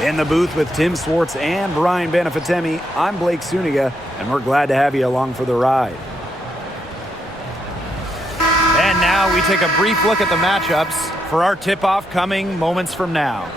In the booth with Tim Swartz and Brian Benefitemi, I'm Blake Suniga, and we're glad to have you along for the ride. And now we take a brief look at the matchups for our tip-off coming moments from now.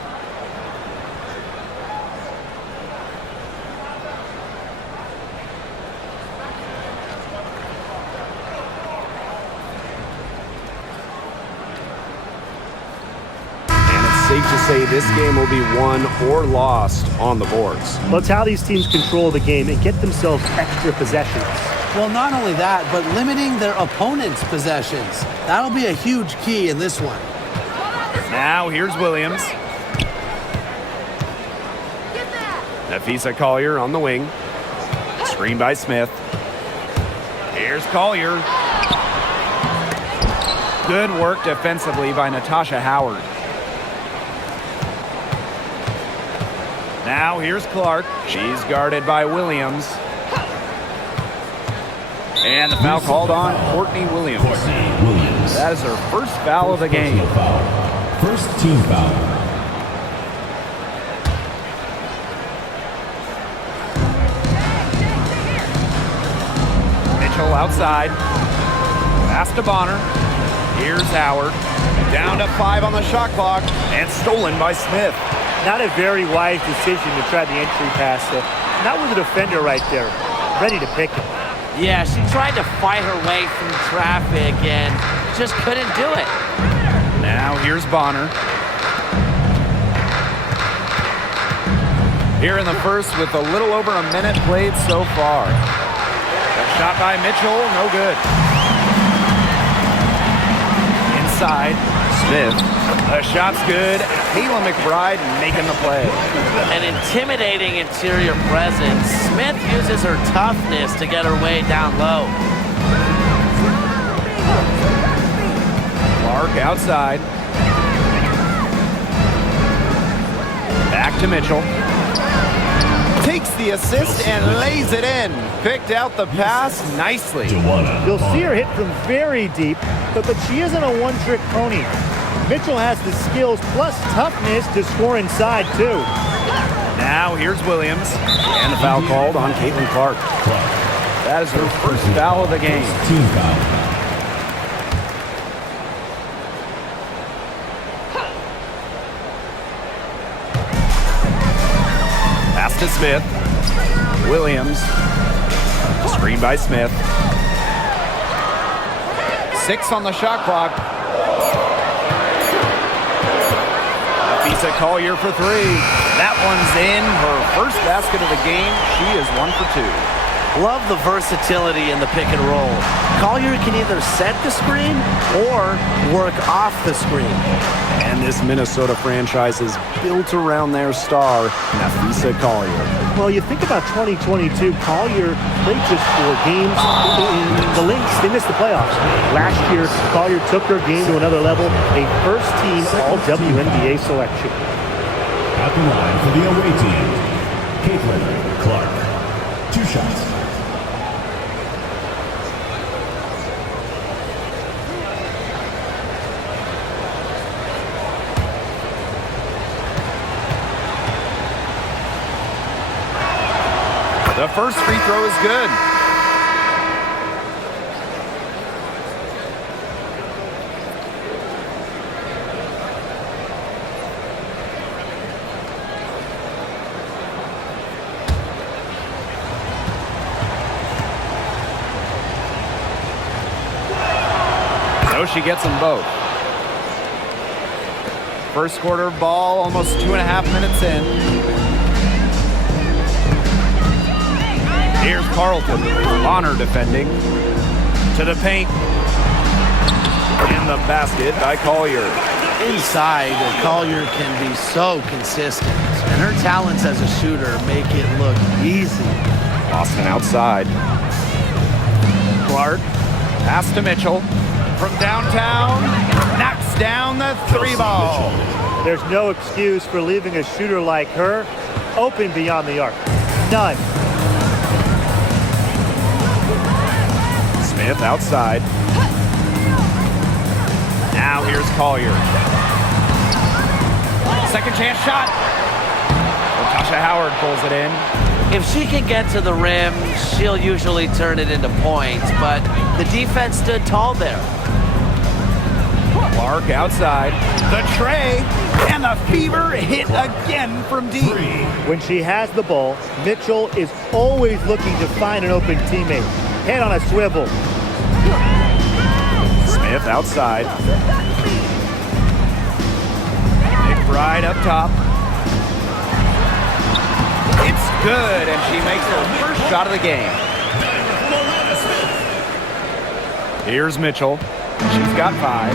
Safe to say this game will be won or lost on the boards. Well, it's how these teams control the game and get themselves extra possessions. Well, not only that, but limiting their opponent's possessions. That'll be a huge key in this one. Now here's Williams. Nafisa Collier on the wing. Screen by Smith. Here's Collier. Good work defensively by Natasha Howard. Now here's Clark. She's guarded by Williams. And the foul called on Courtney Williams. That is her first foul of the game. First team foul. Mitchell outside. Pass to Bonner. Here's Howard. Down to 5 on the shot clock. And stolen by Smith. Not a very wise decision to try the entry pass. Not with the defender right there, ready to pick him. Yeah, she tried to fight her way through traffic and just couldn't do it. Now here's Bonner. Here in the first with a little over a minute played so far. A shot by Mitchell, no good. Inside, Smith. The shot's good. Kayla McBride making the play. An intimidating interior presence. Smith uses her toughness to get her way down low. Clark outside. Back to Mitchell. Takes the assist and lays it in. Picked out the pass nicely. You'll see her hit from very deep, but she isn't a one-trick pony. Mitchell has the skills plus toughness to score inside, too. Now here's Williams. And the foul called on Caitlin Clark. That is her first foul of the game. Team foul. Pass to Smith. Williams. Screen by Smith. 6 on the shot clock. Nafisa Collier for 3. That one's in. Her first basket of the game. She is 1 for 2. Love the versatility in the pick and roll. Collier can either set the screen or work off the screen. And this Minnesota franchise is built around their star, Nafisa Collier. Well, you think about 2022, Collier played just 4 games. In the Lynx, they missed the playoffs. Last year, Collier took her game to another level, a first-team All-WNBA selection. At the line for the away team, Caitlin Clark. 2 shots. The first free throw is good. So she gets them both. First quarter ball, almost 2.5 minutes in. Here's Carlton. Bonner defending. To the paint. In the basket by Collier. Inside, Collier can be so consistent, and her talents as a shooter make it look easy. Boston outside. Clark. Pass to Mitchell. From downtown. Knocks down the 3 ball. There's no excuse for leaving a shooter like her open beyond the arc. None. Smith outside. Now here's Collier. Second chance shot. Natasha Howard pulls it in. If she can get to the rim, she'll usually turn it into points, but the defense stood tall there. Clark outside. The tray, and the fever hit again from deep. When she has the ball, Mitchell is always looking to find an open teammate. Head on a swivel. Smith outside. McBride up top. It's good, and she makes her first shot of the game. Here's Mitchell. She's got 5.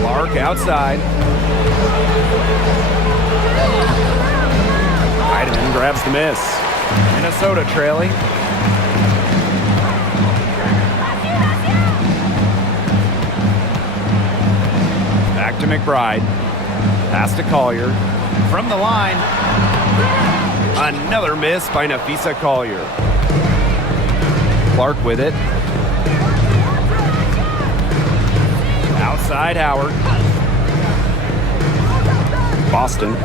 Clark outside. Heidemann grabs the miss. Minnesota trailing. Back to McBride. Pass to Collier. From the line. Another miss by Nafisa Collier. Clark with it. Outside Howard. Boston.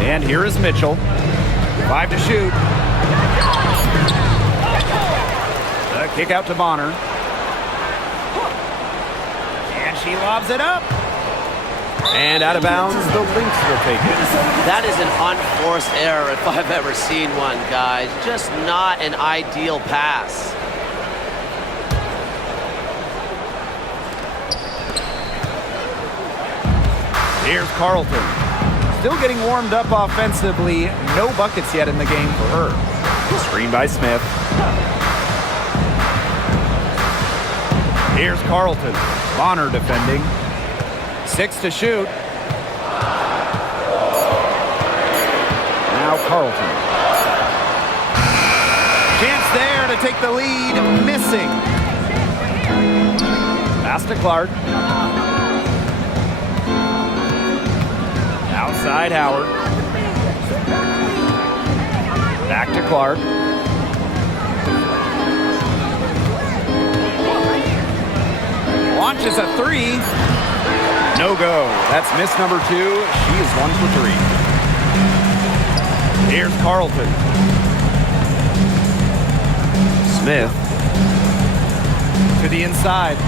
And here is Mitchell. 5 to shoot. The kick out to Bonner. And she lobs it up. And out of bounds, the Lynx will take it. That is an unforced error if I've ever seen one, guys. Just not an ideal pass. Here's Carlton. Still getting warmed up offensively. No buckets yet in the game for her. Screen by Smith. Here's Carlton. Bonner defending. 6 to shoot. Now Carlton. Chance there to take the lead. Missing. Pass to Clark. Outside Howard. Back to Clark. Launches a 3. No go. That's miss number 2. She is 1 for 3. Here's Carlton. Smith to the inside.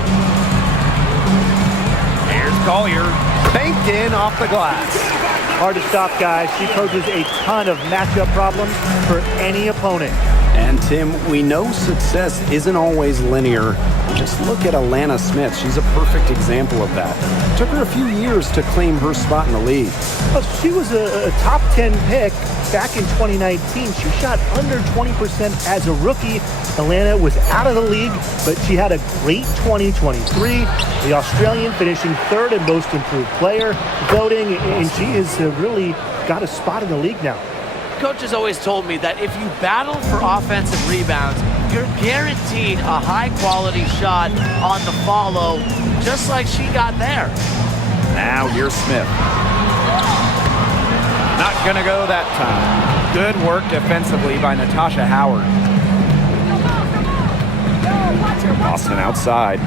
Here's Collier. Banked in off the glass. Hard to stop, guys. She poses a ton of matchup problems for any opponent. And Tim, we know success isn't always linear. Just look at Alana Smith. She's a perfect example of that. It took her a few years to claim her spot in the league. Well, she was a top 10 pick back in 2019. She shot under 20% as a rookie. Alana was out of the league, but she had a great 2023. The Australian finishing 3rd in most improved player voting, and she has really got a spot in the league now. Coach has always told me that if you battle for offensive rebounds, you're guaranteed a high-quality shot on the follow, just like she got there. Now here's Smith. Not gonna go that time. Good work defensively by Natasha Howard. Boston outside.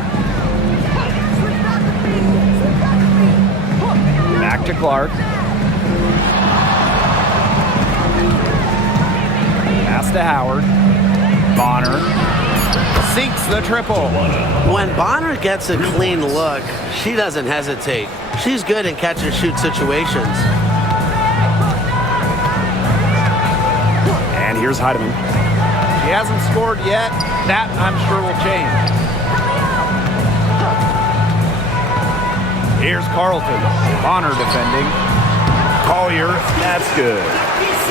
Back to Clark. Pass to Howard. Bonner sinks the triple. When Bonner gets a clean look, she doesn't hesitate. She's good in catch-and-shoot situations. And here's Heidemann. She hasn't scored yet. That, I'm sure, will change. Here's Carlton. Bonner defending. Collier, that's good.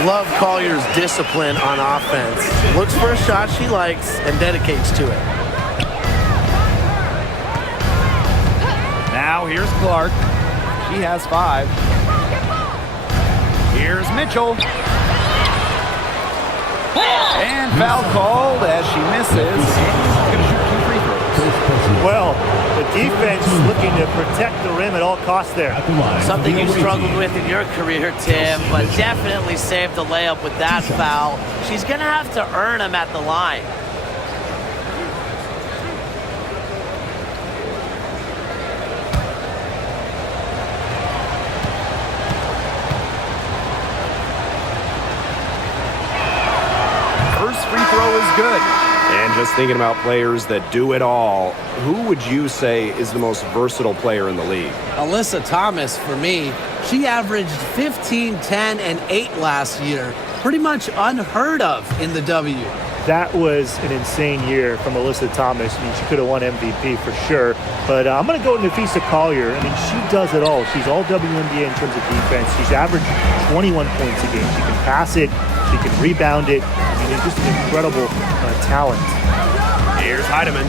Love Collier's discipline on offense. Looks for a shot she likes and dedicates to it. Now here's Clark. She has 5. Here's Mitchell. And foul called as she misses. She's going to shoot 2 free throws. Well, the defense is looking to protect the rim at all costs there. Something you struggled with in your career, Tim, but definitely saved the layup with that foul. She's going to have to earn him at the line. is good. And just thinking about players that do it all, who would you say is the most versatile player in the league? Alyssa Thomas, for me, she averaged 15, 10, and 8 last year. Pretty much unheard of in the W. That was an insane year from Alyssa Thomas. I mean, she could have won MVP for sure. But I'm going to go with Nafisa Collier. I mean, she does it all. She's all WNBA in terms of defense. She's averaged 21 points a game. She can pass it. She can rebound it. I mean, it's just an incredible talent. Here's Heidemann.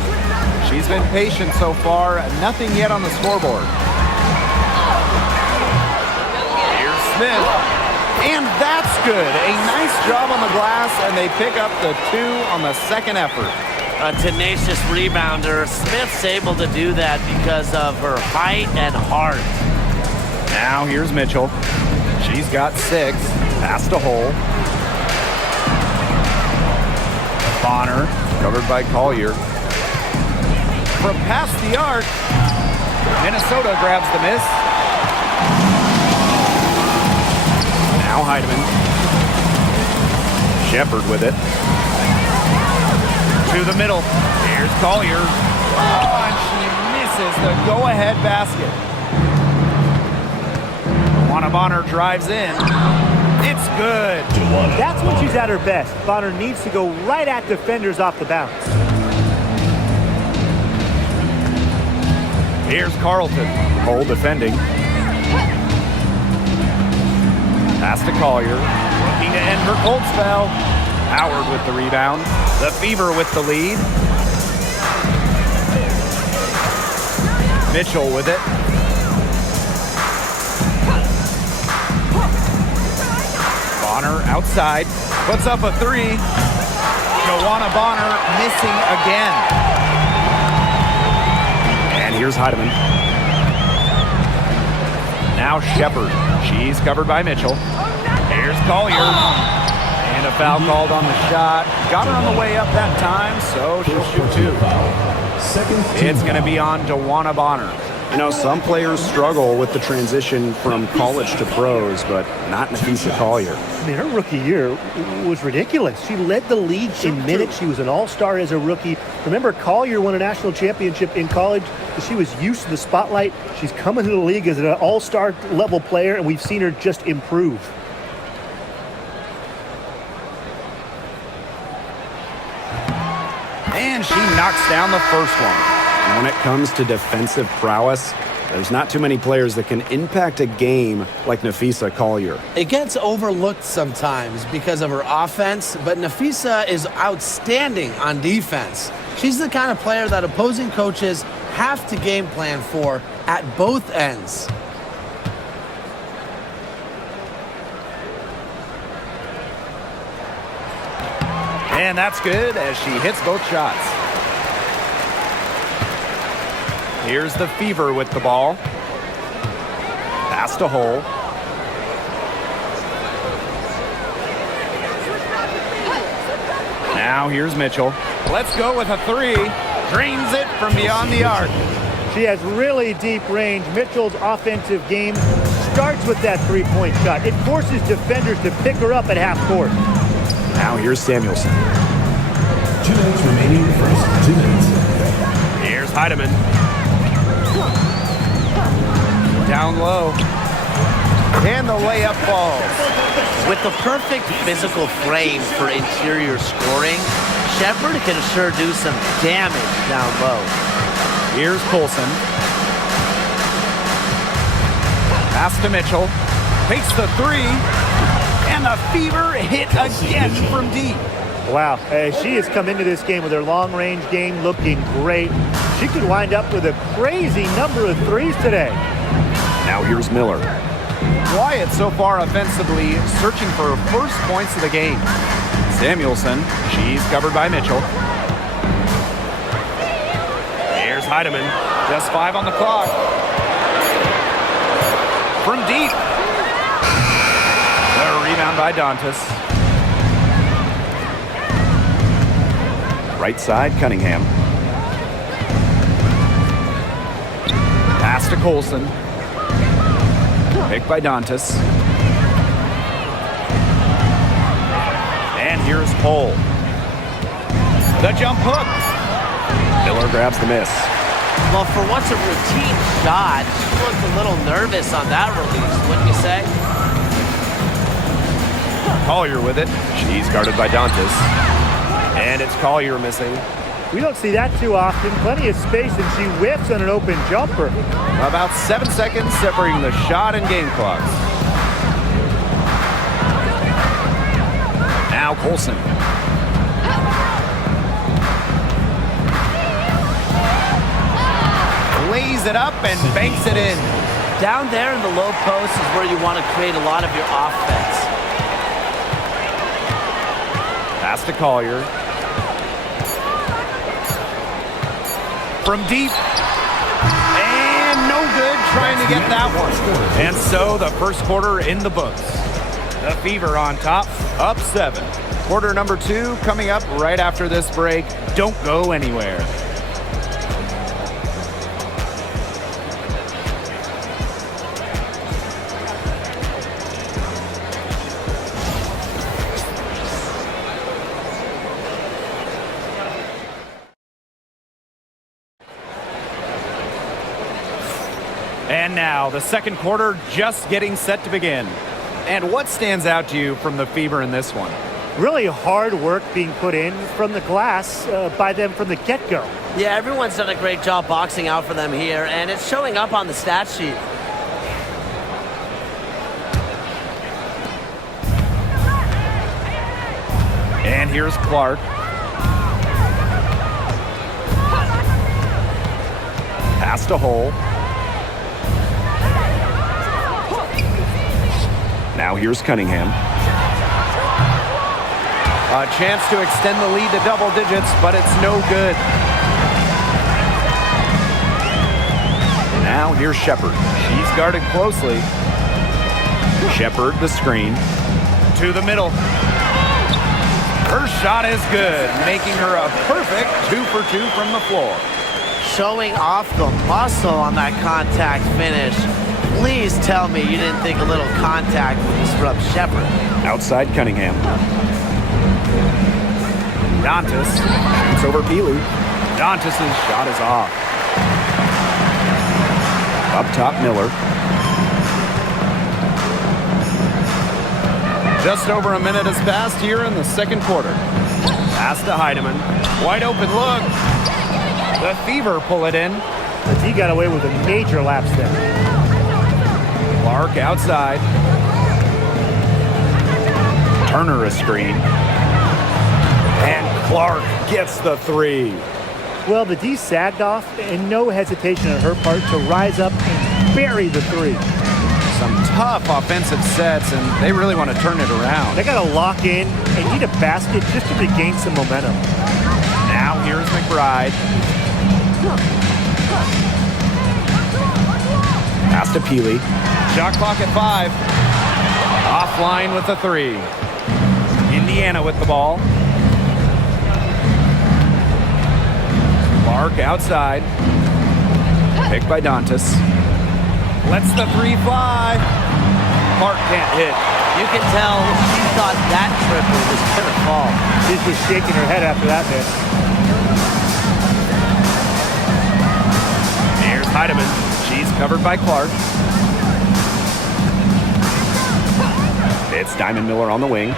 She's been patient so far. Nothing yet on the scoreboard. Here's Smith. And that's good. A nice job on the glass, and they pick up the 2 on the second effort. A tenacious rebounder. Smith's able to do that because of her height and heart. Now here's Mitchell. She's got 6. Pass to Hole. Bonner, covered by Collier. From past the arc, Minnesota grabs the miss. Now Heidemann. Shepard with it. To the middle. Here's Collier. Oh, and she misses the go-ahead basket. Juana Bonner drives in. It's good. That's when she's at her best. Bonner needs to go right at defenders off the bounce. Here's Carlton. Hole defending. Pass to Collier. Looking to end her cold spell. Howard with the rebound. The Fever with the lead. Mitchell with it. Bonner outside. Puts up a 3. Joanna Bonner missing again. And here's Heidemann. Now Shepard. She's covered by Mitchell. Here's Collier. And a foul called on the shot. Got her on the way up that time, so she'll shoot 2. It's going to be on Joanna Bonner. You know, some players struggle with the transition from college to pros, but not Nafisa Collier. I mean, her rookie year was ridiculous. She led the league in minutes. She was an all-star as a rookie. Remember, Collier won a national championship in college. She was used to the spotlight. She's coming to the league as an all-star level player, and we've seen her just improve. And she knocks down the first one. When it comes to defensive prowess, there's not too many players that can impact a game like Nafisa Collier. It gets overlooked sometimes because of her offense, but Nafisa is outstanding on defense. She's the kind of player that opposing coaches have to game plan for at both ends. And that's good as she hits both shots. Here's the Fever with the ball. Pass to Hole. Now here's Mitchell. Let's go with a 3. Drains it from beyond the arc. She has really deep range. Mitchell's offensive game starts with that three-point shot. It forces defenders to pick her up at half court. Now here's Samuelson. 2 minutes remaining, first 2 minutes. Here's Heidemann. Down low. And the layup falls. With the perfect physical frame for interior scoring, Shepard can sure do some damage down low. Here's Coulson. Pass to Mitchell. Takes the 3. And the Fever hit again from deep. Wow, she has come into this game with her long-range game looking great. She could wind up with a crazy number of threes today. Now here's Miller. Wyatt so far offensively searching for her first points of the game. Samuelson, she's covered by Mitchell. Here's Heidemann, just 5 on the clock. From deep. The rebound by Dantas. Right side, Cunningham. Pass to Coulson. Picked by Dantas. And here's Hole. The jump hook. Miller grabs the miss. Well, for what's a routine shot, she looked a little nervous on that release, wouldn't you say? Collier with it. She's guarded by Dantas. And it's Collier missing. We don't see that too often. Plenty of space, and she whiffs on an open jumper. About 7 seconds separating the shot and game clocks. Now Colson. Lays it up and banks it in. Down there in the low post is where you want to create a lot of your offense. Pass to Collier. From deep. And no good trying to get that one. And so the first quarter in the books. The Fever on top, up 7. Quarter number 2 coming up right after this break. Don't go anywhere. And now, the second quarter just getting set to begin. And what stands out to you from the Fever in this one? Really hard work being put in from the glass by them from the get-go. Yeah, everyone's done a great job boxing out for them here, and it's showing up on the stat sheet. And here's Clark. Pass to Hole. Now here's Cunningham. A chance to extend the lead to double digits, but it's no good. Now here's Shepard. She's guarded closely. Shepard, the screen. To the middle. Her shot is good, making her a perfect 2 for 2 from the floor. Showing off the muscle on that contact finish. Please tell me you didn't think a little contact would disrupt Shepard. Outside Cunningham. Dantas shoots over Peely. Dantas' shot is off. Up top, Miller. Just over a minute has passed here in the second quarter. Pass to Heidemann. Wide open look. The Fever pull it in. But he got away with a major lapse there. Clark outside. Turner a screen. And Clark gets the 3. Well, the D sagged off, and no hesitation on her part to rise up and bury the 3. Some tough offensive sets, and they really want to turn it around. They got to lock in and need a basket just to regain some momentum. Now here's McBride. Pass to Peely. Shot clock at 5. Offline with the 3. Indiana with the ball. Clark outside. Picked by Dantas. Lets the 3 fly. Clark can't hit. You can tell she thought that triple was going to fall. She's just shaking her head after that miss. Here's Heidemann. She's covered by Clark. It's Diamond Miller on the wing.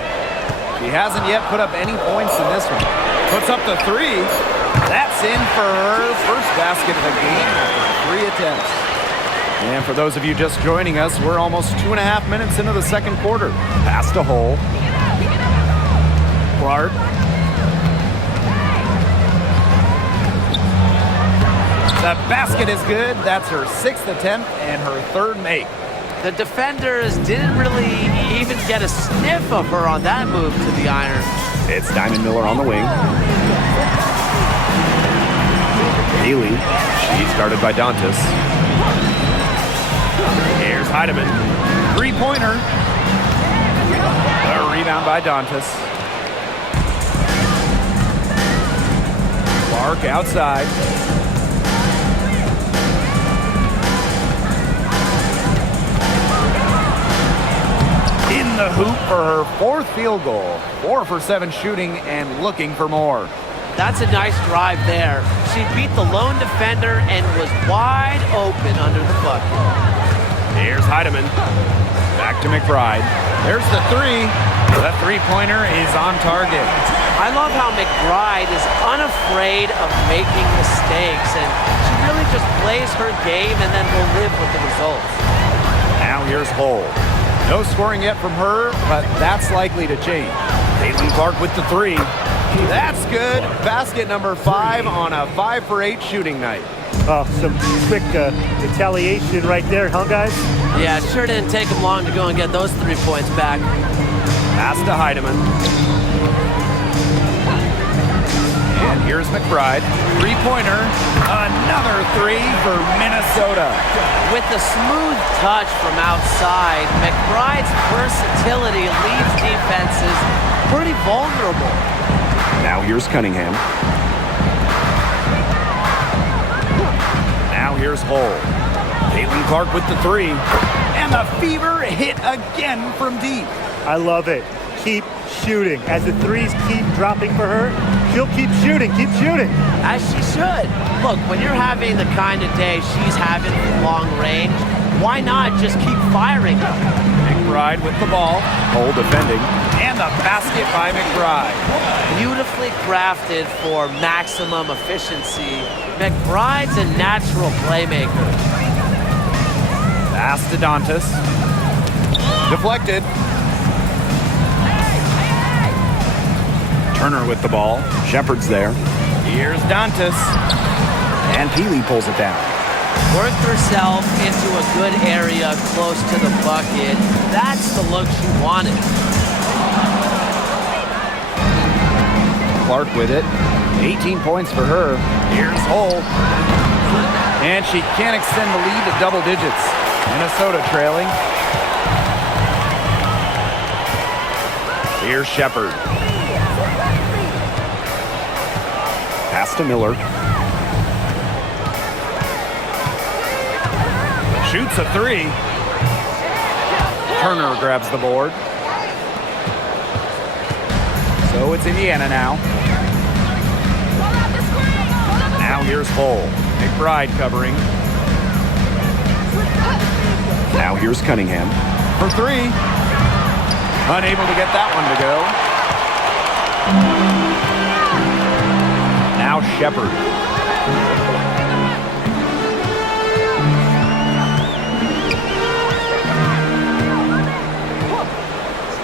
She hasn't yet put up any points in this one. Puts up the 3. That's in for her first basket of the game after 3 attempts. And for those of you just joining us, we're almost 2.5 minutes into the second quarter. Pass to Hole. Clark. The basket is good. That's her 6th attempt and her 3rd make. The defenders didn't really even get a sniff of her on that move to the iron. It's Diamond Miller on the wing. Peely. She's guarded by Dantas. Here's Heidemann. 3-pointer. A rebound by Dantas. Clark outside. In the hoop for her 4th field goal. 4 for 7 shooting and looking for more. That's a nice drive there. She beat the lone defender and was wide open under the bucket. Here's Heidemann. Back to McBride. There's the three. The three-pointer is on target. I love how McBride is unafraid of making mistakes, and she really just plays her game and then will live with the results. Now here's Hull. No scoring yet from her, but that's likely to change. Caitlin Clark with the three. That's good. Basket number 5 on a 5 for 8 shooting night. Oh, some quick retaliation right there, huh, guys? Yeah, it sure didn't take them long to go and get those 3 points back. Pass to Heidemann. And here's McBride. Three-pointer. Another 3 for Minnesota. With a smooth touch from outside, McBride's versatility leaves defenses pretty vulnerable. Now here's Cunningham. Now here's Hull. Caitlin Clark with the three. And the Fever hit again from deep. I love it. Keep shooting. As the threes keep dropping for her, she'll keep shooting, keep shooting. As she should. Look, when you're having the kind of day she's having from long range, why not just keep firing them? McBride with the ball. Hull defending. And the basket by McBride. Beautifully crafted for maximum efficiency. McBride's a natural playmaker. Pass to Dantas. Deflected. Turner with the ball. Shepard's there. Here's Dantas. And Peely pulls it down. Worked herself into a good area close to the bucket. That's the look she wanted. Clark with it. 18 points for her. Here's Hull. And she can't extend the lead to double digits. Minnesota trailing. Here's Shepard. Pass to Miller. Shoots a three. Turner grabs the board. So it's Indiana now. Now here's Hull. McBride covering. Now here's Cunningham. For three. Unable to get that one to go. Now Shepard.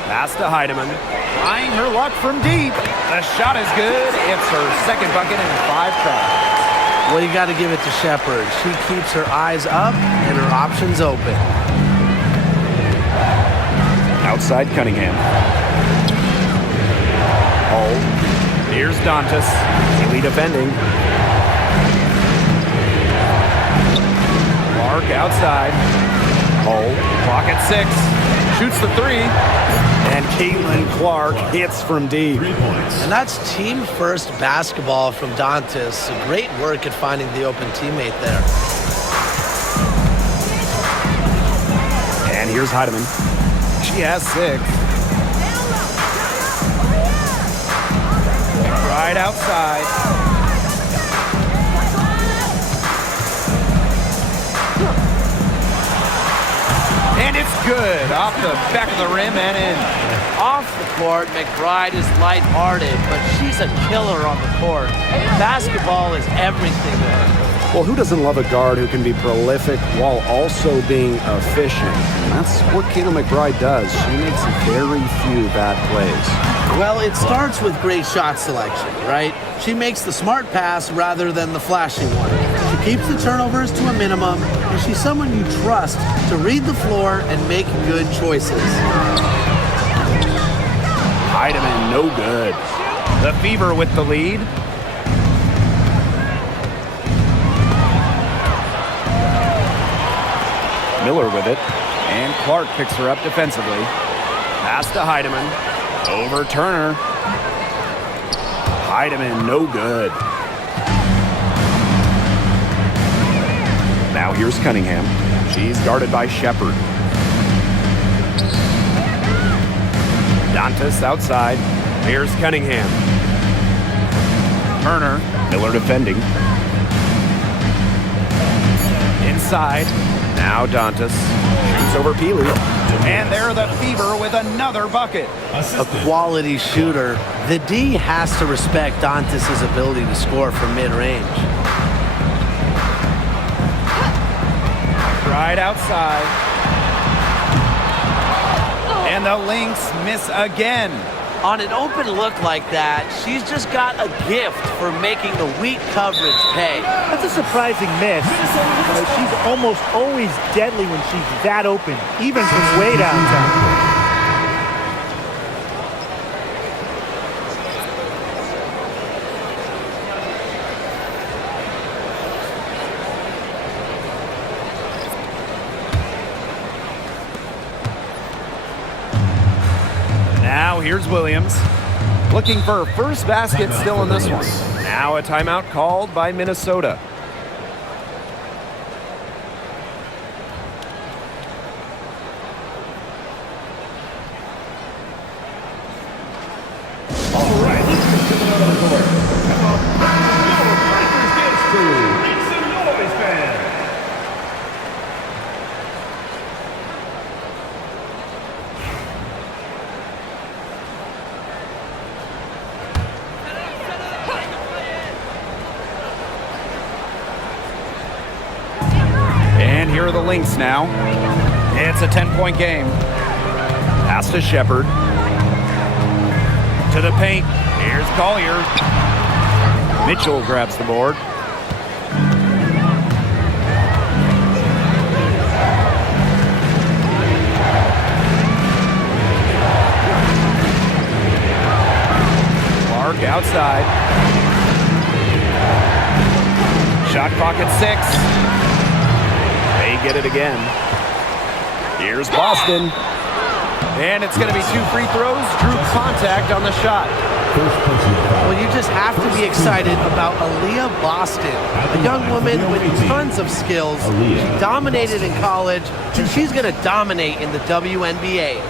Pass to Heidemann. Trying her luck from deep. The shot is good. It's her second bucket in 5 tries. Well, you got to give it to Shepard. She keeps her eyes up and her options open. Outside Cunningham. Hull. Here's Dantas. Healy defending. Clark outside. Hull. Clock at 6. Shoots the three. And Caitlin Clark hits from deep. 3 points. And that's team first basketball from Dantas. Great work at finding the open teammate there. And here's Heidemann. She has 6. Right outside. And it's good. Off the back of the rim and in. Off the court, McBride is lighthearted, but she's a killer on the court. Basketball is everything to her. Well, who doesn't love a guard who can be prolific while also being efficient? And that's what Kayla McBride does. She makes very few bad plays. Well, it starts with great shot selection, right? She makes the smart pass rather than the flashy one. She keeps the turnovers to a minimum, and she's someone you trust to read the floor and make good choices. Heidemann, no good. The Fever with the lead. Miller with it. And Clark picks her up defensively. Pass to Heidemann. Over Turner. Heidemann, no good. Now here's Cunningham. She's guarded by Shepard. Dantas outside. Here's Cunningham. Turner. Miller defending. Inside. Now Dantas. Shoots over Peely. And there the Fever with another bucket. A quality shooter. The D has to respect Dantas' ability to score from mid-range. Right outside. And the Lynx miss again. On an open look like that, she's just got a gift for making the weak coverage pay. That's a surprising miss. She's almost always deadly when she's that open, even from way downtown. Now here's Williams. Looking for her first basket still in this one. Now a timeout called by Minnesota. All right, coming out of the court. Make some noise, fans. And here are the Lynx now. It's a 10-point game. Pass to Shepard. To the paint. Here's Collier. Mitchell grabs the board. Clark outside. Shot clock at 6. They get it again. Here's Boston. And it's going to be 2 free throws. Drew contact on the shot. Well, you just have to be excited about Aaliyah Boston, a young woman with tons of skills. She dominated in college, and she's going to dominate in the WNBA.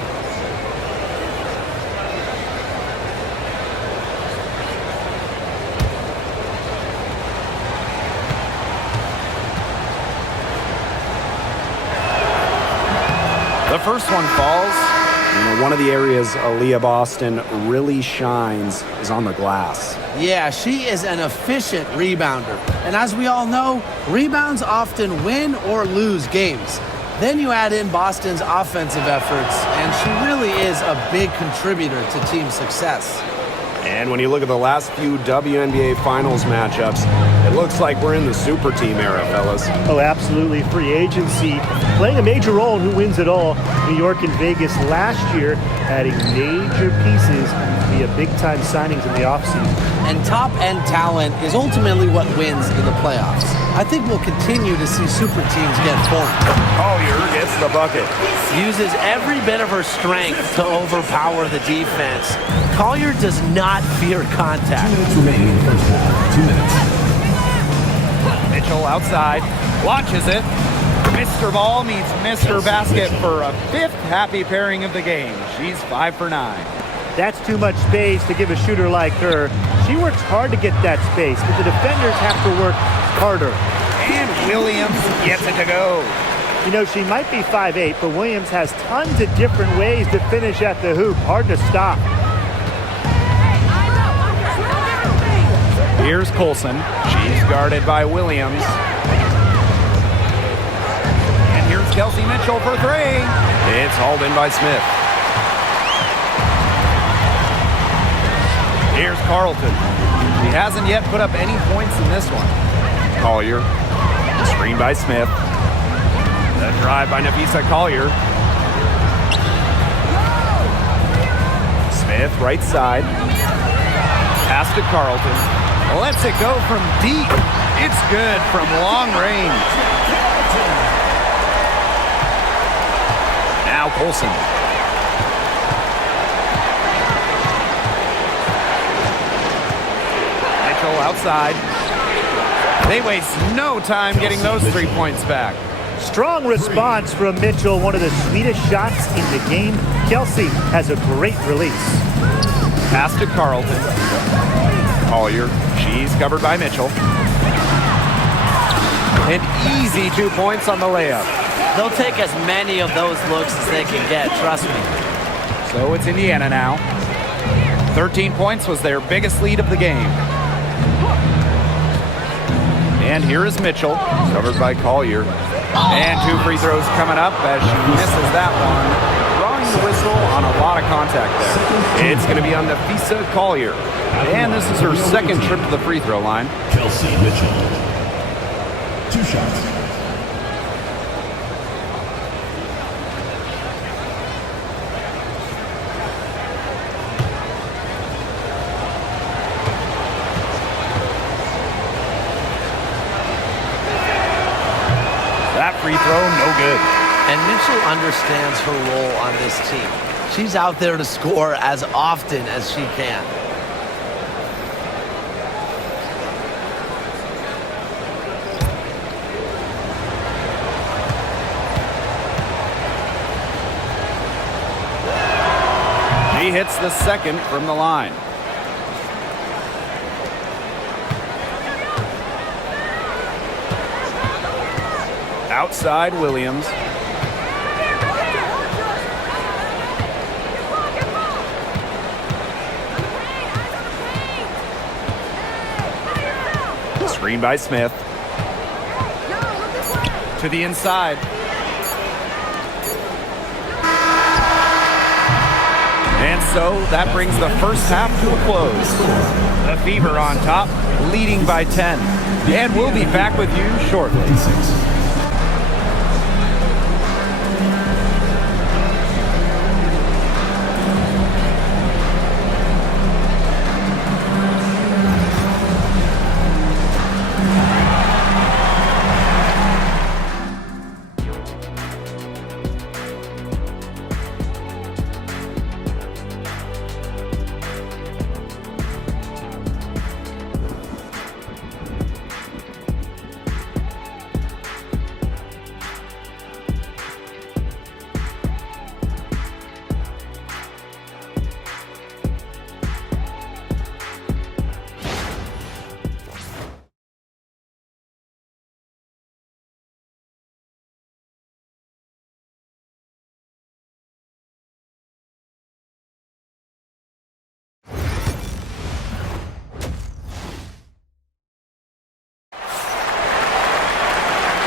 The first one falls. You know, one of the areas Aaliyah Boston really shines is on the glass. Yeah, she is an efficient rebounder. And as we all know, rebounds often win or lose games. Then you add in Boston's offensive efforts, and she really is a big contributor to team success. And when you look at the last few WNBA Finals matchups, it looks like we're in the super team era, fellas. Oh, absolutely. Free agency playing a major role in who wins it all. New York and Vegas last year adding major pieces via big-time signings in the offseason. And top-end talent is ultimately what wins in the playoffs. I think we'll continue to see super teams get formed. Collier gets the bucket. Uses every bit of her strength to overpower the defense. Collier does not fear contact. 2 minutes remaining in the first half. 2 minutes. Mitchell outside. Launches it. Mr. Ball meets Mr. Basket for a 5th happy pairing of the game. She's 5 for 9. That's too much space to give a shooter like her. She works hard to get that space, but the defenders have to work harder. And Williams gets it to go. You know, she might be 5'8", but Williams has tons of different ways to finish at the hoop. Hard to stop. Here's Colson. She's guarded by Williams. And here's Kelsey Mitchell for 3. It's hauled in by Smith. Here's Carlton. He hasn't yet put up any points in this one. Collier. Screen by Smith. The drive by Napheesa Collier. Smith, right side. Pass to Carlton. Lets it go from deep. It's good from long range. Now Colson. Mitchell outside. They waste no time getting those 3 points back. Strong response from Mitchell, one of the sweetest shots in the game. Kelsey has a great release. Pass to Carlton. Collier, she's covered by Mitchell. An easy 2 points on the layup. They'll take as many of those looks as they can get, trust me. So it's Indiana now. 13 points was their biggest lead of the game. And here is Mitchell, covered by Collier. And 2 free throws coming up as she misses that one. Drawing the whistle on a lot of contact there. It's going to be on Nafisa Collier. And this is her second trip to the free throw line. Kelsey Mitchell. 2 shots. That free throw, no good. And Mitchell understands her role on this team. She's out there to score as often as she can. She hits the second from the line. Outside Williams. Screen by Smith. To the inside. And so that brings the first half to a close. The Fever on top, leading by 10. And we'll be back with you shortly.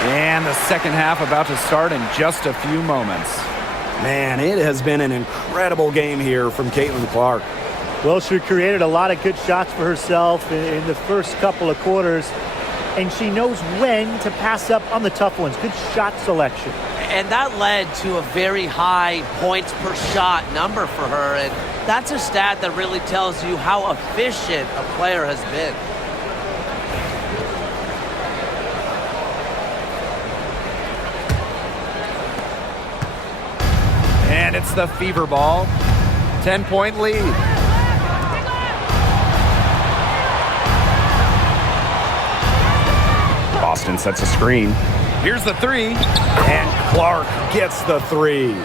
And the second half about to start in just a few moments. Man, it has been an incredible game here from Caitlin Clark. Well, she created a lot of good shots for herself in the first couple of quarters, and she knows when to pass up on the tough ones. Good shot selection. And that led to a very high points per shot number for her, and that's a stat that really tells you how efficient a player has been. And it's the Fever ball. 10-point lead. Boston sets a screen. Here's the three. And Clark gets the three.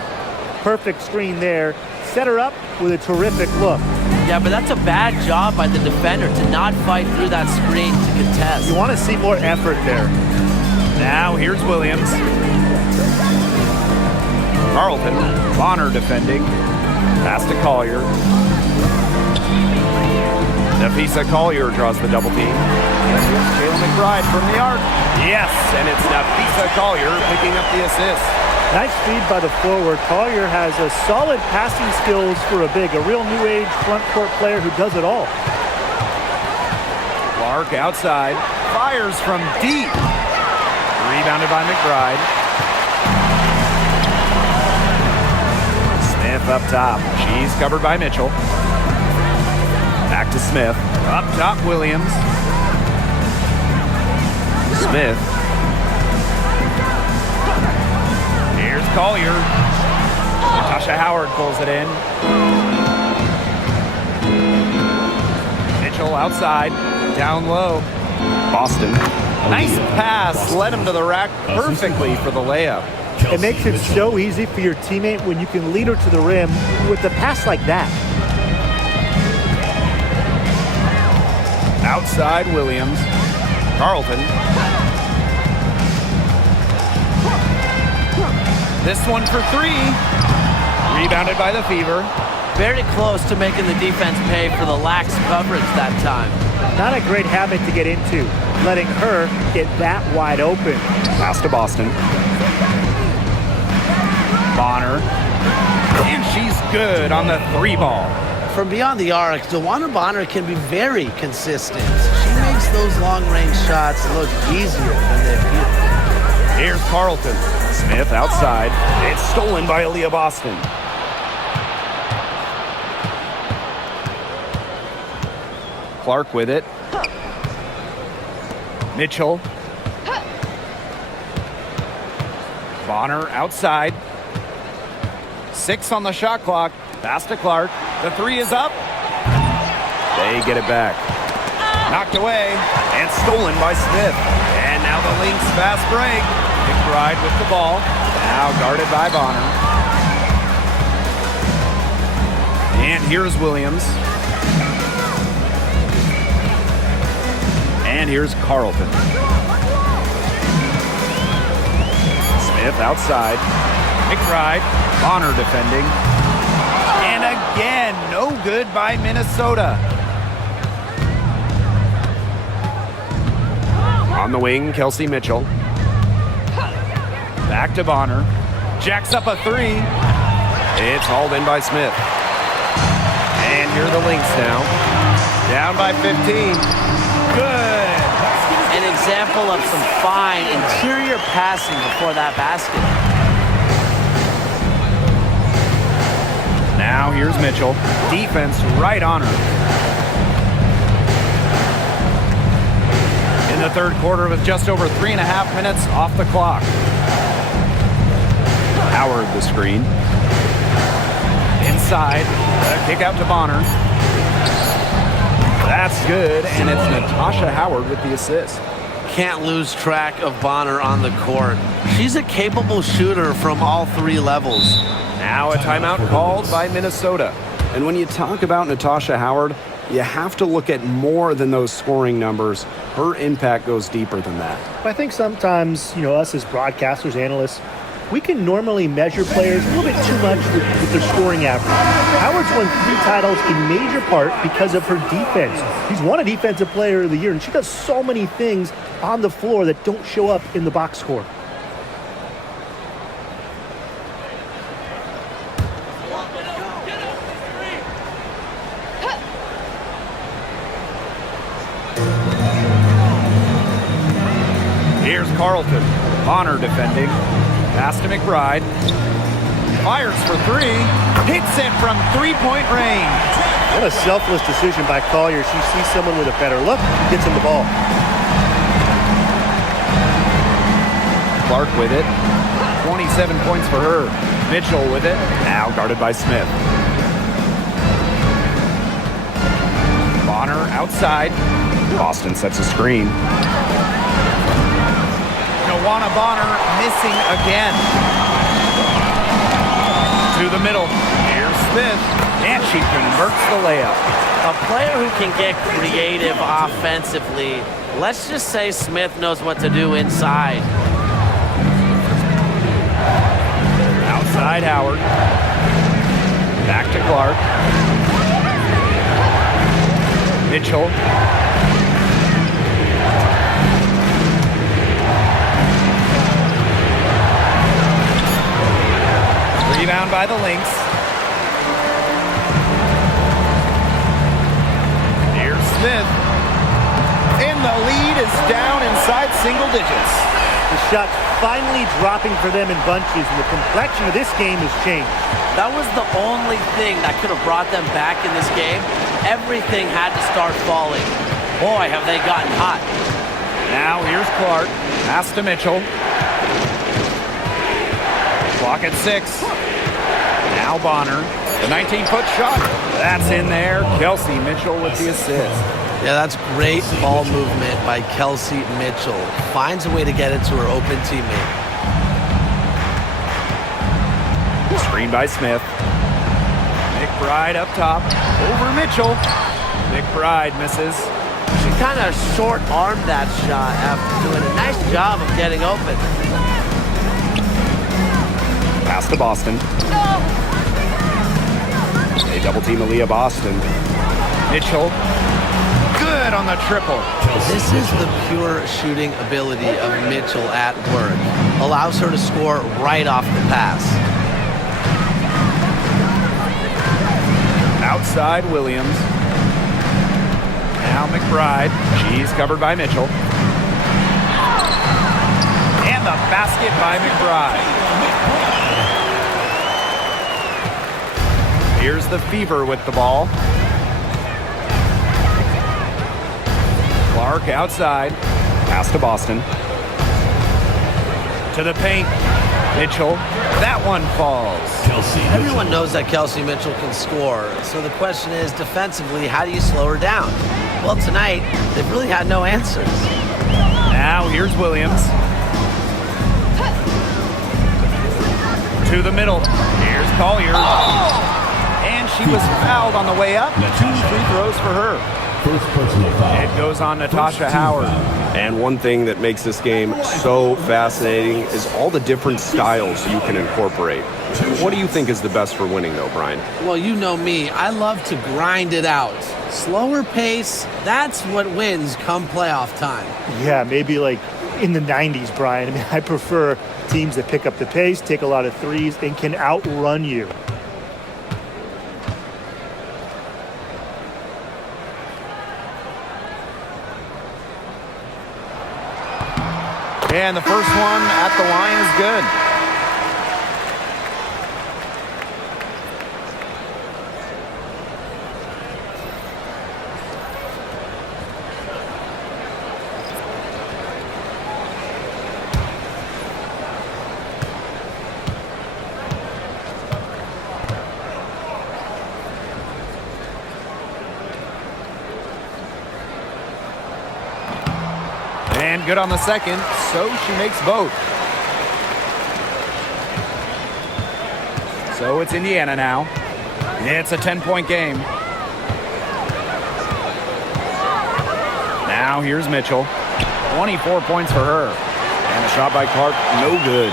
Perfect screen there. Set her up with a terrific look. Yeah, but that's a bad job by the defender to not fight through that screen to contest. You want to see more effort there. Now here's Williams. Carlton, Bonner defending. Pass to Collier. Nafisa Collier draws the double team. Jalen McBride from the arc. Yes, and it's Nafisa Collier picking up the assist. Nice feed by the forward. Collier has a solid passing skills for a big, a real new age front court player who does it all. Clark outside, fires from deep. Rebounded by McBride. Smith up top. She's covered by Mitchell. Back to Smith. Up top, Williams. Smith. Here's Collier. Natasha Howard pulls it in. Mitchell outside. Down low. Boston. Nice pass. Led him to the rack perfectly for the layup. It makes it so easy for your teammate when you can lead her to the rim with a pass like that. Outside Williams. Carlton. This one for three. Rebounded by the Fever. Very close to making the defense pay for the lax coverage that time. Not a great habit to get into, letting her get that wide open. Pass to Boston. Bonner. And she's good on the three ball. From beyond the arc, DeWanna Bonner can be very consistent. She makes those long-range shots look easier than they appear. Here's Carlton. Smith outside. It's stolen by Aaliyah Boston. Clark with it. Mitchell. Bonner outside. 6 on the shot clock. Pass to Clark. The three is up. They get it back. Knocked away and stolen by Smith. And now the Lynx fast break. McBride with the ball. Now guarded by Bonner. And here's Williams. And here's Carlton. Smith outside. McBride. Bonner defending. And again, no good by Minnesota. On the wing, Kelsey Mitchell. Back to Bonner. Jacks up a three. It's hauled in by Smith. And here are the Lynx now. Down by 15. Good. An example of some fine interior passing before that basket. Now here's Mitchell. Defense right on her. In the third quarter with just over 3.5 minutes off the clock. Howard the screen. Inside. Kick out to Bonner. That's good, and it's Natasha Howard with the assist. Can't lose track of Bonner on the court. She's a capable shooter from all three levels. Now a timeout called by Minnesota. And when you talk about Natasha Howard, you have to look at more than those scoring numbers. Her impact goes deeper than that. I think sometimes, us as broadcasters, analysts, we can normally measure players a little bit too much with their scoring average. Howard's won 3 titles in major part because of her defense. She's won a Defensive Player of the Year, and she does so many things on the floor that don't show up in the box score. Here's Carlton. Bonner defending. Pass to McBride. Fires for three. Hits it from three-point range. What a selfless decision by Collier. She sees someone with a better look, gets him the ball. Clark with it. 27 points for her. Mitchell with it. Now guarded by Smith. Bonner outside. Boston sets a screen. DeWanna Bonner missing again. To the middle. Here's Smith. And she converts the layup. A player who can get creative offensively. Let's just say Smith knows what to do inside. Outside Howard. Back to Clark. Mitchell. Rebound by the Lynx. Here's Smith. And the lead is down inside single digits. The shot's finally dropping for them in bunches, and the complexion of this game has changed. That was the only thing that could have brought them back in this game. Everything had to start falling. Boy, have they gotten hot. Now here's Clark. Pass to Mitchell. Clock at 6. Now Bonner. The 19-foot shot. That's in there. Kelsey Mitchell with the assist. Yeah, that's great ball movement by Kelsey Mitchell. Finds a way to get it to her open teammate. Screen by Smith. McBride up top. Over Mitchell. McBride misses. She kind of short-armed that shot after doing a nice job of getting open. Pass to Boston. They double team Aaliyah Boston. Mitchell. Good on the triple. This is the pure shooting ability of Mitchell at work. Allows her to score right off the pass. Outside Williams. Now McBride. She's covered by Mitchell. And the basket by McBride. Here's the Fever with the ball. Clark outside. Pass to Boston. To the paint. Mitchell. That one falls. Everyone knows that Kelsey Mitchell can score, so the question is, defensively, how do you slow her down? Well, tonight, they've really had no answers. Now here's Williams. To the middle. Here's Collier. And she was fouled on the way up. 2 free throws for her. First personal foul. It goes on Natasha Howard. And one thing that makes this game so fascinating is all the different styles you can incorporate. What do you think is the best for winning, though, Brian? Well, you know me. I love to grind it out. Slower pace, that's what wins come playoff time. Yeah, maybe like in the 90s, Brian. I mean, I prefer teams that pick up the pace, take a lot of threes, and can outrun you. And the first one at the line is good. And good on the second, so she makes both. So it's Indiana now. It's a 10-point game. Now here's Mitchell. 24 points for her. And the shot by Clark, no good.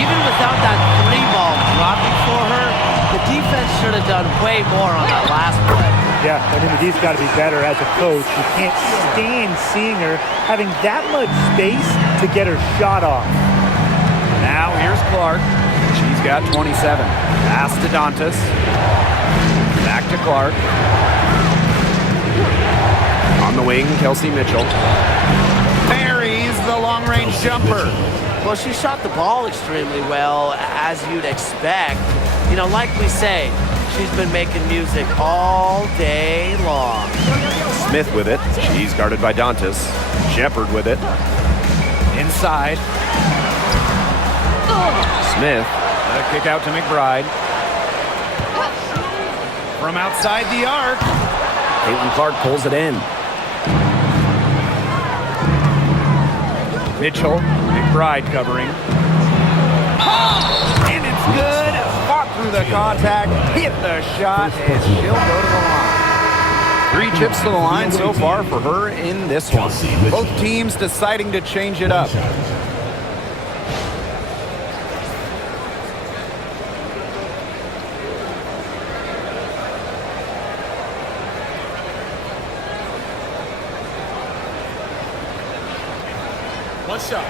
Even without that 3-ball dropping for her, the defense should have done way more on that last play. Yeah, I mean, the D's got to be better as a coach. You can't stand seeing her having that much space to get her shot off. Now here's Clark. She's got 27. Pass to Dantas. Back to Clark. On the wing, Kelsey Mitchell. Buries the long-range jumper. Well, she shot the ball extremely well, as you'd expect. You know, like we say, she's been making music all day long. Smith with it. She's guarded by Dantas. Shepard with it. Inside. Smith. A kick out to McBride. From outside the arc. Caitlin Clark pulls it in. Mitchell. McBride covering. And it's good. Fought through the contact. Hit the shot. And she'll go to the line. 3 chips to the line so far for her in this one. Both teams deciding to change it up. One shot.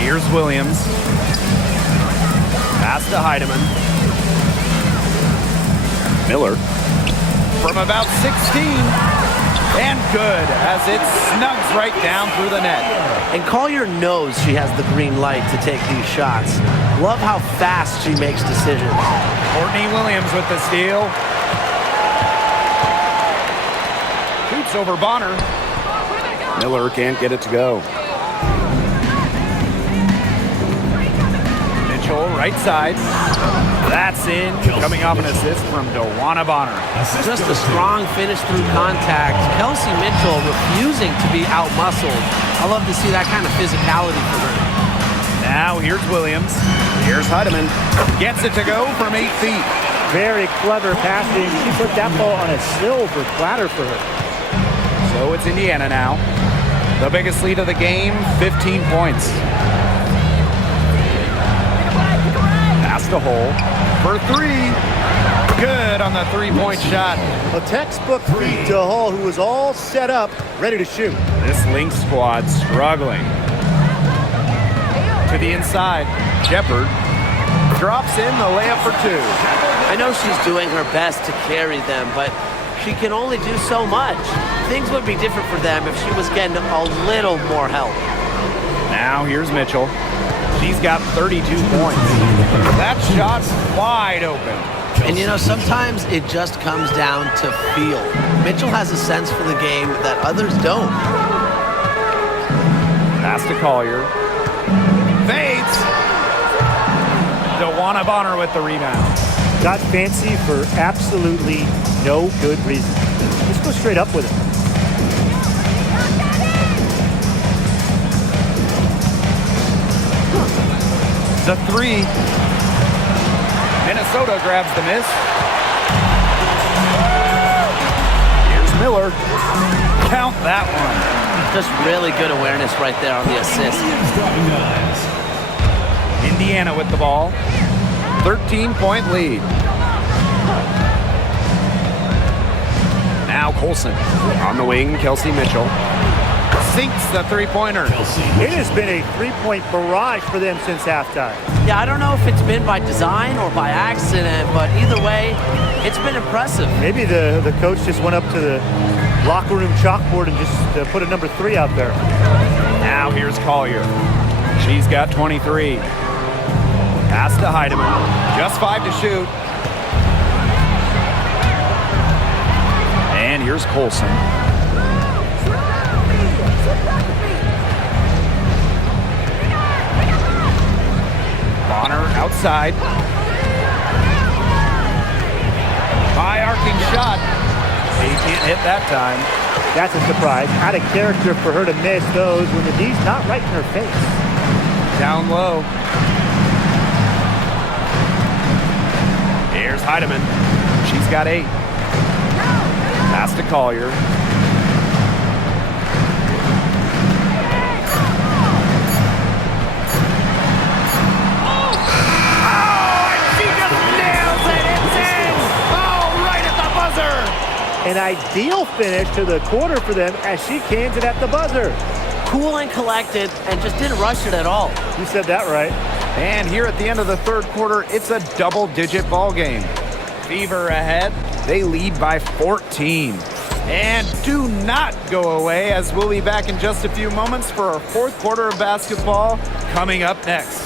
Here's Williams. Pass to Heidemann. Miller. From about 16. And good, as it snugs right down through the net. And Collier knows she has the green light to take these shots. Love how fast she makes decisions. Courtney Williams with the steal. Shoots over Bonner. Miller can't get it to go. Mitchell right side. That's in, coming off an assist from DeWanna Bonner. Just a strong finish through contact. Kelsey Mitchell refusing to be out-muscled. I love to see that kind of physicality for her. Now here's Williams. Here's Heidemann. Gets it to go from 8 feet. Very clever passing. She put that ball on a silver platter for her. So it's Indiana now. The biggest lead of the game, 15 points. Pass to Hole for 3. Good on the three-point shot. A textbook feed to Hall, who was all set up, ready to shoot. This Lynx squad struggling. To the inside, Shepard drops in the layup for 2. I know she's doing her best to carry them, but she can only do so much. Things would be different for them if she was getting a little more help. Now here's Mitchell. She's got 32 points. That shot's wide open. And you know, sometimes it just comes down to feel. Mitchell has a sense for the game that others don't. Pass to Collier. Fades. DeWanna Bonner with the rebound. Got fancy for absolutely no good reason. Just go straight up with it. The 3. Minnesota grabs the miss. Here's Miller. Count that one. Just really good awareness right there on the assist. Indiana with the ball. 13-point lead. Now Colson. On the wing, Kelsey Mitchell. Sinks the three-pointer. It has been a three-point barrage for them since halftime. Yeah, I don't know if it's been by design or by accident, but either way, it's been impressive. Maybe the coach just went up to the locker room chalkboard and just put a number 3 out there. Now here's Collier. She's got 23. Pass to Heidemann. Just 5 to shoot. And here's Colson. Bonner outside. High arcing shot. He can't hit that time. That's a surprise. Out of character for her to miss those when the D's not right in her face. Down low. Here's Heidemann. She's got 8. Pass to Collier. An ideal finish to the quarter for them as she cans it at the buzzer. Cool and collected and just didn't rush it at all. You said that right. And here at the end of the third quarter, it's a double-digit ball game. Fever ahead. They lead by 14. And do not go away, as we'll be back in just a few moments for our fourth quarter of basketball coming up next.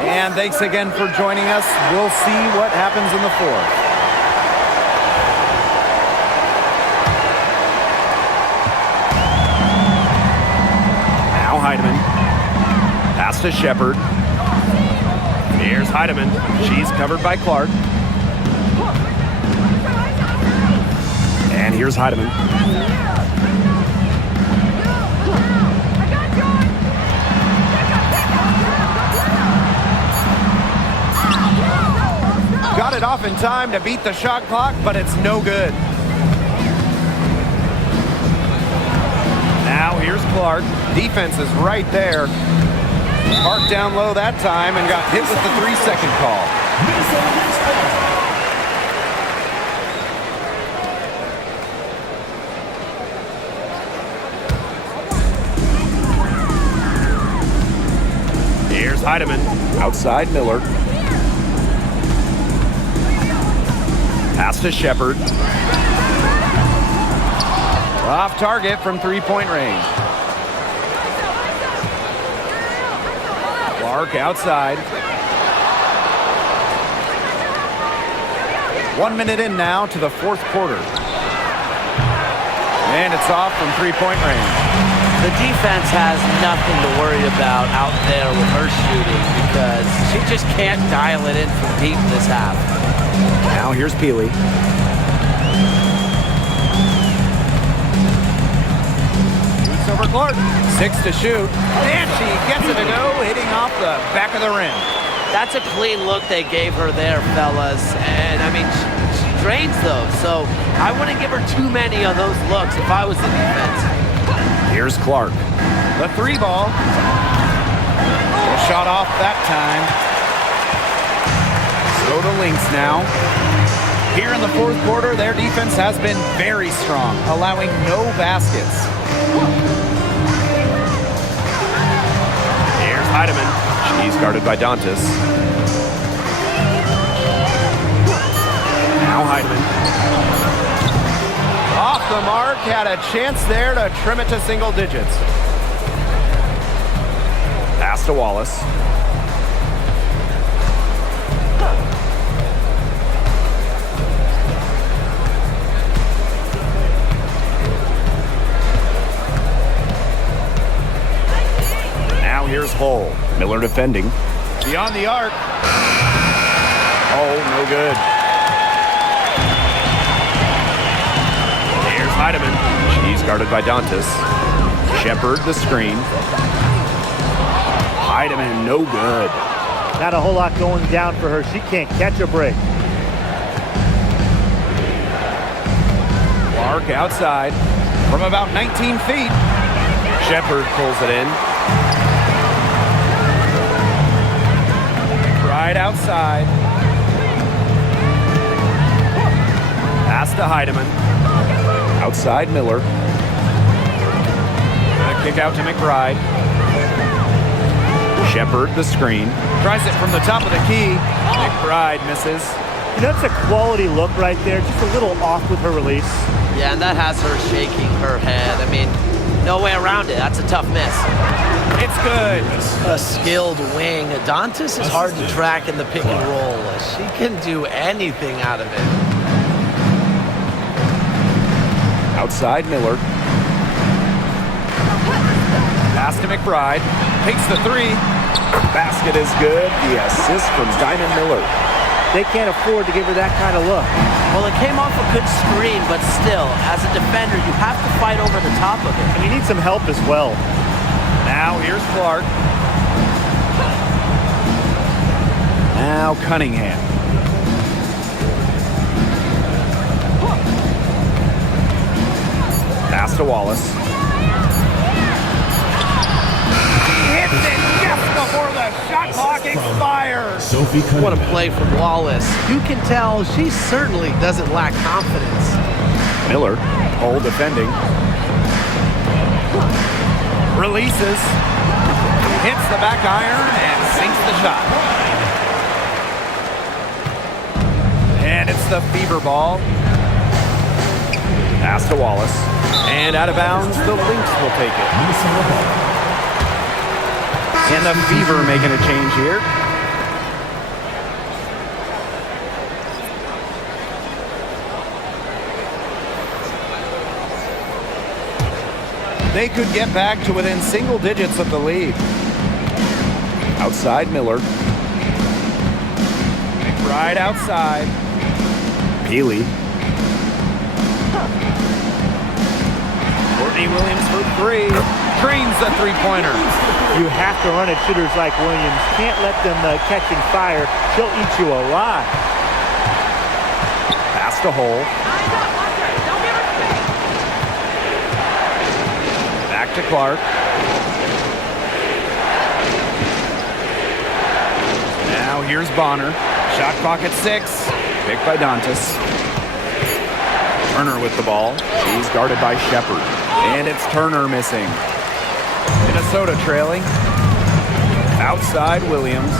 And thanks again for joining us. We'll see what happens in the fourth. Now Heidemann. Pass to Shepard. Here's Heidemann. She's covered by Clark. And here's Heidemann. Got it off in time to beat the shot clock, but it's no good. Now here's Clark. Defense is right there. Parked down low that time and got hit with the 3-second call. Here's Heidemann. Outside Miller. Pass to Shepard. Off target from three-point range. Clark outside. 1 minute in now to the fourth quarter. And it's off from three-point range. The defense has nothing to worry about out there with her shooting because she just can't dial it in from deep this half. Now here's Peely. Boots over Clark. 6 to shoot. And she gets it to go, hitting off the back of the rim. That's a clean look they gave her there, fellas. And, I mean, she drains those. So I wouldn't give her too many of those looks if I was the defense. Here's Clark. The three ball. No shot off that time. So the Lynx now. Here in the fourth quarter, their defense has been very strong, allowing no baskets. Here's Heidemann. She's guarded by Dantas. Now Heidemann. Off the mark, had a chance there to trim it to single digits. Pass to Wallace. Now here's Hull. Miller defending. Beyond the arc. Oh, no good. Here's Heidemann. She's guarded by Dantas. Shepard the screen. Heidemann, no good. Not a whole lot going down for her. She can't catch a break. Clark outside from about 19 feet. Shepard pulls it in. Right outside. Pass to Heidemann. Outside Miller. The kick out to McBride. Shepard the screen. Tries it from the top of the key. McBride misses. You know, that's a quality look right there. Just a little off with her release. Yeah, and that has her shaking her head. I mean, no way around it. That's a tough miss. It's good. A skilled wing. Dantas is hard to track in the pick and roll. She can do anything out of it. Outside Miller. Pass to McBride. Takes the three. Basket is good. The assist from Diamond Miller. They can't afford to give her that kind of look. Well, it came off a good screen, but still, as a defender, you have to fight over the top of it. And you need some help as well. Now here's Clark. Now Cunningham. Pass to Wallace. Hits it just before the shot clock expires. Sophie Cunningham. What a play from Wallace. You can tell she certainly doesn't lack confidence. Miller. Hull defending. Releases. Hits the back iron and sinks the shot. And it's the fever ball. Pass to Wallace. And out of bounds, the Lynx will take it. And the Fever making a change here. They could get back to within single digits of the lead. Outside Miller. Right outside. Peely. Courtney Williams for three. Drains the three-pointer. You have to run at shooters like Williams. Can't let them catching fire. She'll eat you alive. Pass to Hull. Back to Clark. Now here's Bonner. Shot clock at 6. Picked by Dantas. Turner with the ball. She's guarded by Shepard. And it's Turner missing. Minnesota trailing. Outside Williams.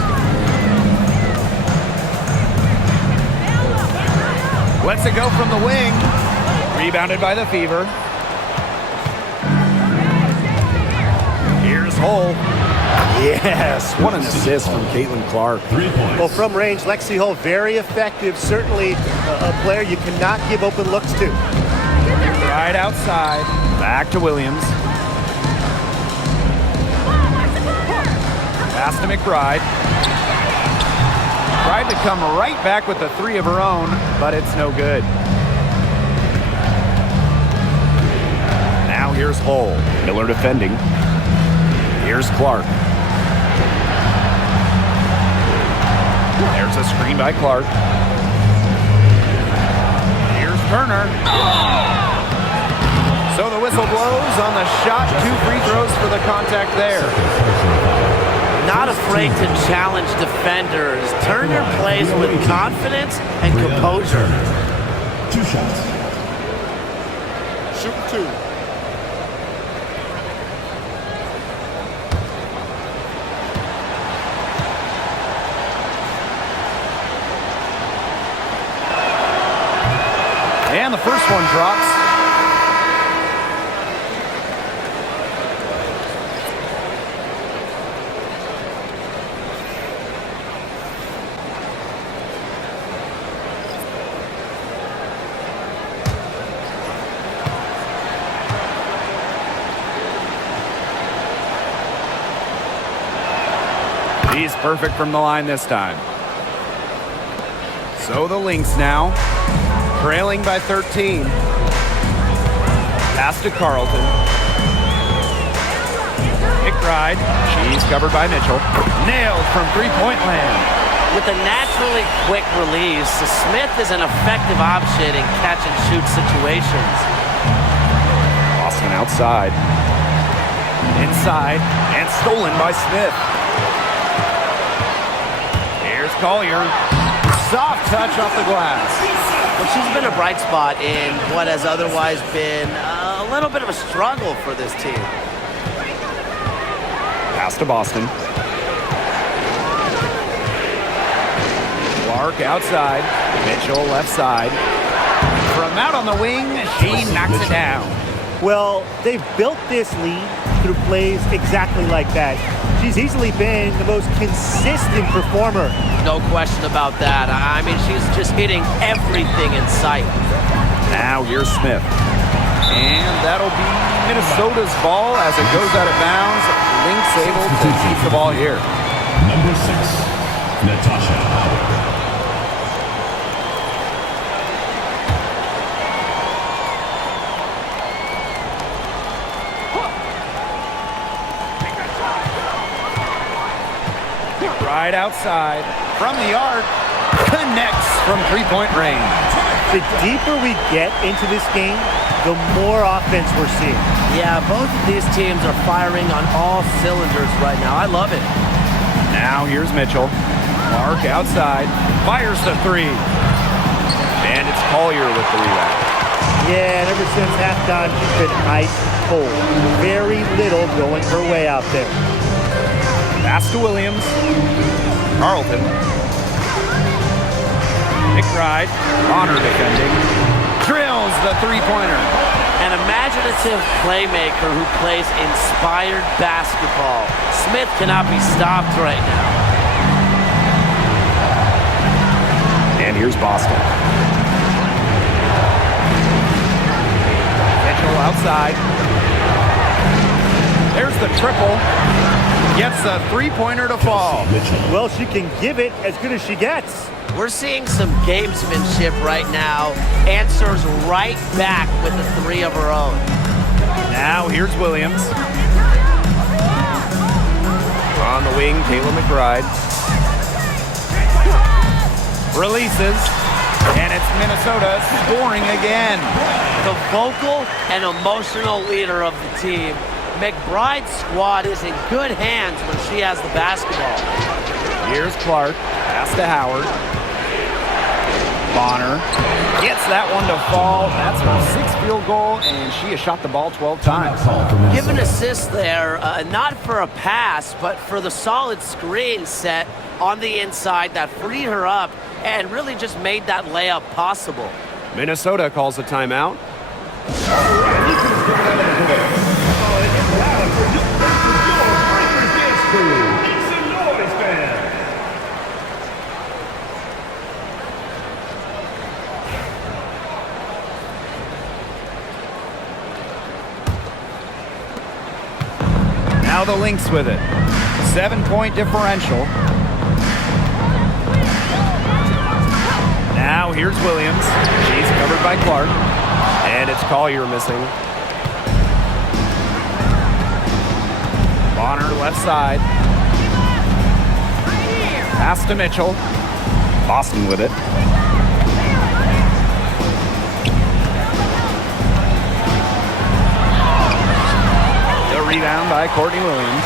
Lets it go from the wing. Rebounded by the Fever. Here's Hull. Yes, what an assist from Caitlin Clark. 3 points. Well, from range, Lexi Hull, very effective. Certainly a player you cannot give open looks to. Right outside. Back to Williams. Pass to McBride. Tried to come right back with a three of her own, but it's no good. Now here's Hull. Miller defending. Here's Clark. There's a screen by Clark. Here's Turner. So the whistle blows on the shot. 2 free throws for the contact there. Not afraid to challenge defenders. Turner plays with confidence and composure. 2 shots. Shoot 2. And the first one drops. He's perfect from the line this time. So the Lynx now, trailing by 13. Pass to Carlton. McBride. She's covered by Mitchell. Nailed from three-point land. With a naturally quick release, Smith is an effective option in catch-and-shoot situations. Boston outside. Inside. And stolen by Smith. Here's Collier. Soft touch off the glass. Well, she's been a bright spot in what has otherwise been a little bit of a struggle for this team. Pass to Boston. Clark outside. Mitchell left side. From out on the wing, she knocks it down. Well, they've built this lead through plays exactly like that. She's easily been the most consistent performer. No question about that. I mean, she's just hitting everything in sight. Now here's Smith. And that'll be Minnesota's ball as it goes out of bounds. Lynx able to keep the ball here. Number 6, Natasha Howard. Right outside, from the arc, connects from three-point range. The deeper we get into this game, the more offense we're seeing. Yeah, both of these teams are firing on all cylinders right now. I love it. Now here's Mitchell. Clark outside, fires the three. And it's Collier with the rebound. Yeah, and ever since halftime, she's been ice cold. Very little going her way out there. Pass to Williams. Carlton. McBride. Honor defending. Drills the three-pointer. An imaginative playmaker who plays inspired basketball. Smith cannot be stopped right now. And here's Boston. Mitchell outside. There's the triple. Gets a three-pointer to fall. Well, she can give it as good as she gets. We're seeing some gamesmanship right now. Answers right back with a three of her own. Now here's Williams. On the wing, Taylor McBride. Releases. And it's Minnesota scoring again. The vocal and emotional leader of the team. McBride's squad is in good hands when she has the basketball. Here's Clark. Pass to Howard. Bonner gets that one to fall. That's her 6th field goal, and she has shot the ball 12 times. Give an assist there, not for a pass, but for the solid screen set on the inside that freed her up and really just made that layup possible. Minnesota calls a timeout. Now the Lynx with it. 7-point differential. Now here's Williams. She's covered by Clark. And it's Collier missing. Bonner left side. Pass to Mitchell. Boston with it. The rebound by Courtney Williams.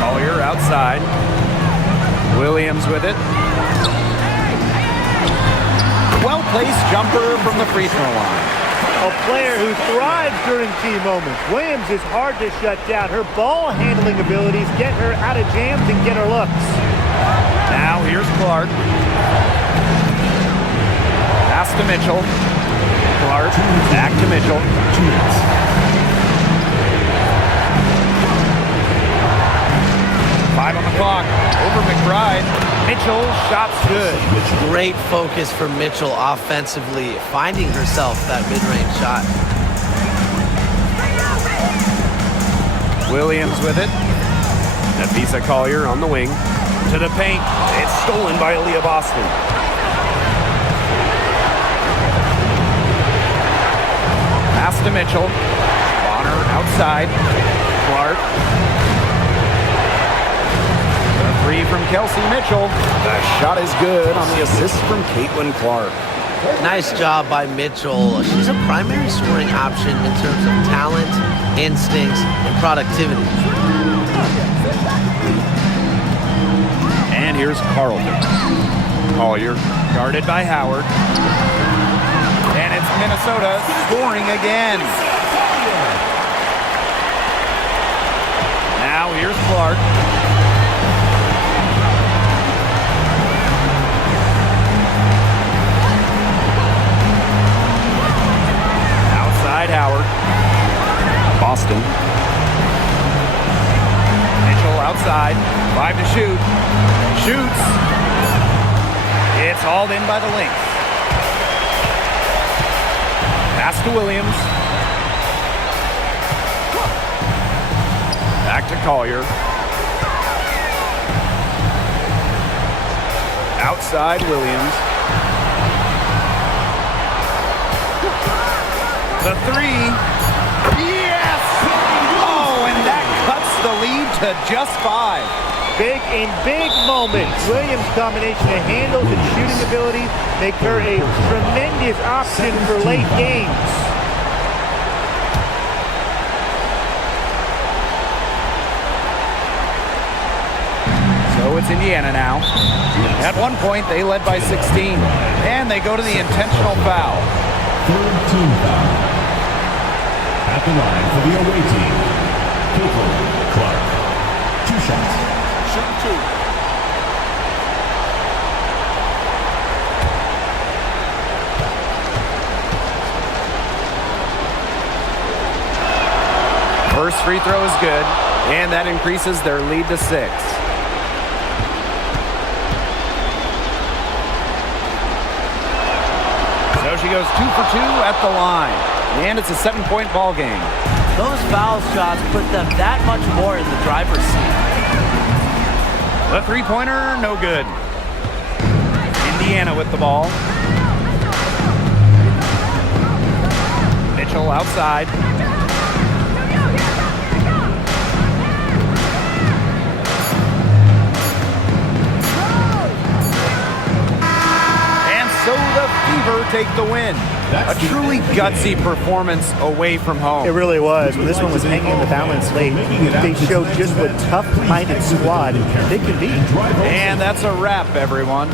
Collier outside. Williams with it. Well-placed jumper from the free throw line. A player who thrives during key moments. Williams is hard to shut down. Her ball handling abilities get her out of jams and get her looks. Now here's Clark. Pass to Mitchell. Clark back to Mitchell. 5 on the clock. Over McBride. Mitchell, shot's good. Great focus for Mitchell offensively, finding herself that mid-range shot. Williams with it. Nafisa Collier on the wing. To the paint. It's stolen by Aaliyah Boston. Pass to Mitchell. Bonner outside. Clark. The three from Kelsey Mitchell. The shot is good on the assist from Caitlin Clark. Nice job by Mitchell. She's a primary scoring option in terms of talent, instincts, and productivity. And here's Carlton. Collier guarded by Howard. And it's Minnesota scoring again. Now here's Clark. Outside Howard. Boston. Mitchell outside. 5 to shoot. Shoots. It's hauled in by the Lynx. Pass to Williams. Back to Collier. Outside Williams. The three. Yes! Oh, and that cuts the lead to just 5. Big in big moments. Williams' combination of handles and shooting ability make her a tremendous option for late games. So it's Indiana now. At one point, they led by 16. And they go to the intentional foul. Third team foul. At the line for the away team, Caitlin Clark. 2 shots. Shooting 2. First free throw is good, and that increases their lead to 6. So she goes 2 for 2 at the line, and it's a 7-point ball game. Those foul shots put them that much more in the driver's seat. The three-pointer, no good. Indiana with the ball. Mitchell outside. And so the Fever take the win. A truly gutsy performance away from home. It really was. When this one was hanging in the balance late, they showed just what tough-minded squad they can be. And that's a wrap, everyone.